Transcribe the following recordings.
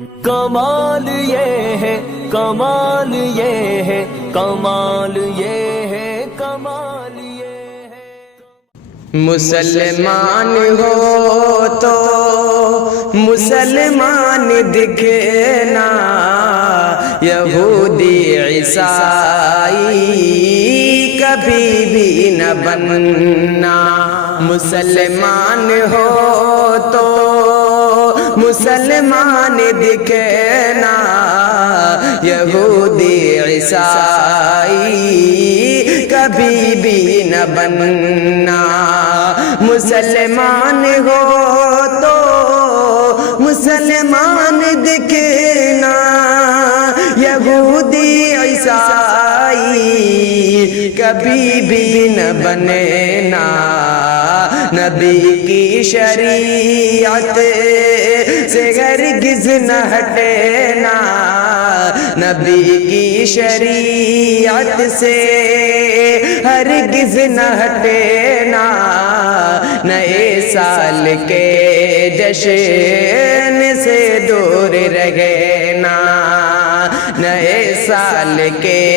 کمال یہ ہے، کمال یہ ہے، کمال یہ ہے، کمال یہ ہے۔ مسلمان ہو تو مسلمان دکھنا، یہودی عیسائی کبھی بھی نہ بننا۔ مسلمان ہو تو مسلمان دکھنا، یہودی عیسائی کبھی بھی نہ بننا۔ مسلمان ہو تو مسلمان دکھنا، یہودی عیسائی کبھی بھی نہ بننا۔ نبی کی شریعت سے ہرگز نہ ہٹنا، نبی کی شریعت سے ہرگز نہ ہٹنا۔ نئے سال کے جشن سے دور رہنا، نئے سال کے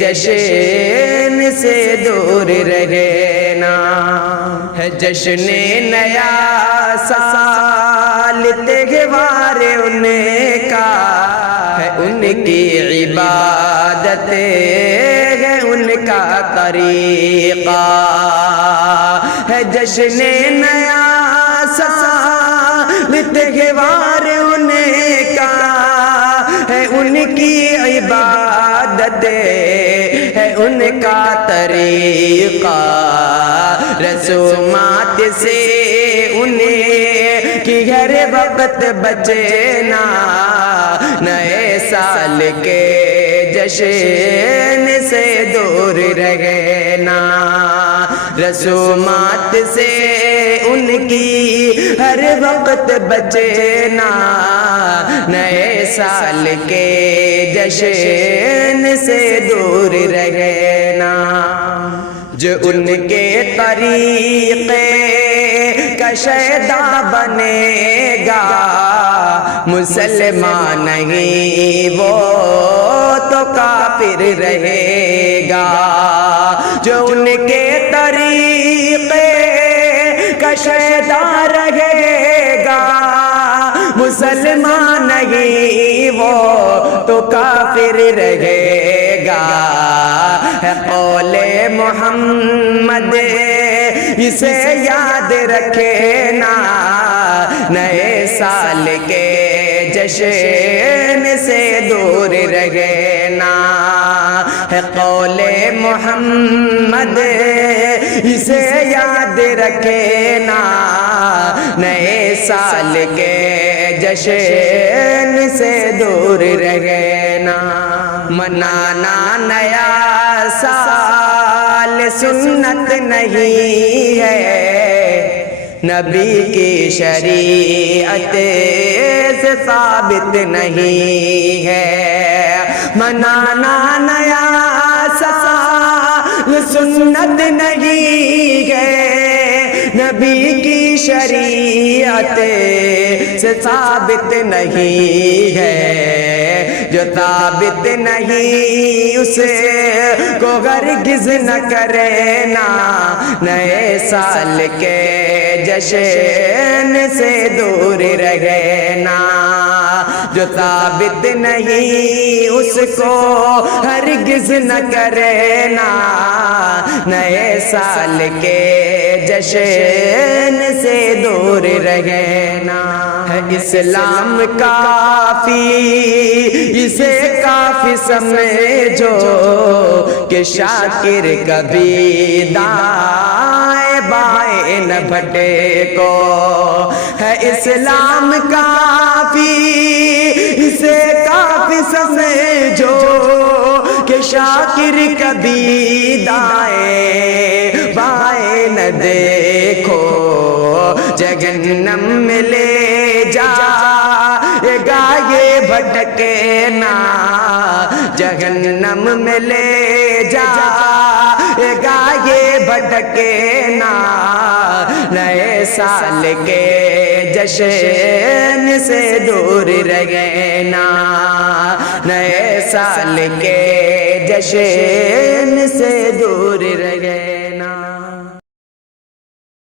جشن سے دور رہنا۔ ہے جشن نیا سال تہوار ان کا، ہے ان کی عبادت ہے ان کا طریقہ۔ ہے جشن نیا سال تہوار ان کا، ہے ان کی عبادت ہے ان کا طریقہ۔ رسومات سے انہیں کی ہر وقت بچنا، نئے سال کے جشن سے دور رہنا۔ رسومات سے ان کی ہر وقت بچنا، نئے سال کے جشن سے دور رہنا۔ جو ان کے طریقے کا شیدا بنے گا، مسلمان نہیں وہ تو کافر رہے گا۔ جو ان کے طریقے کا شیدا رہے گا، مسلمان نہیں وہ تو کافر رہے گا۔ ہے قول محمد اسے یاد رکھنا، نئے سال کے جشن سے دور رہنا۔ ہے قول محمد اسے یاد رکھنا، نئے سال کے جشن سے دور رہنا۔ منانا نیا سال سنت نہیں ہے، نبی کی شریعت سے ثابت نہیں ہے۔ منانا نیا سال سنت نہیں ہے، نبی کی شریعت سے ثابت نہیں ہے۔ جو ثابت نہیں اسے کو ہرگز نہ کرنا، نئے سال کے جشن سے دور رہنا۔ جو ثابت نہیں اس کو ہرگز نہ کرنا، نئے سال کے جشن سے دور رہنا۔ ہے اسلام کافی، اسے کافی سمجھو کہ شاکر کبھی دائیں بائیں نہ بھٹے کو۔ ہے اسلام کافی، اسے کافی سمجھو کہ شاکر کبھی دائیں بائیں نہ دیکھو۔ جہنم میں لے جائے گا یہ بھٹکنا، جہنم میں لے جائے گا یہ بھٹکنا۔ نئے سال کے جشن سے دور رہے نا، نئے سال کے جشن سے دور رہے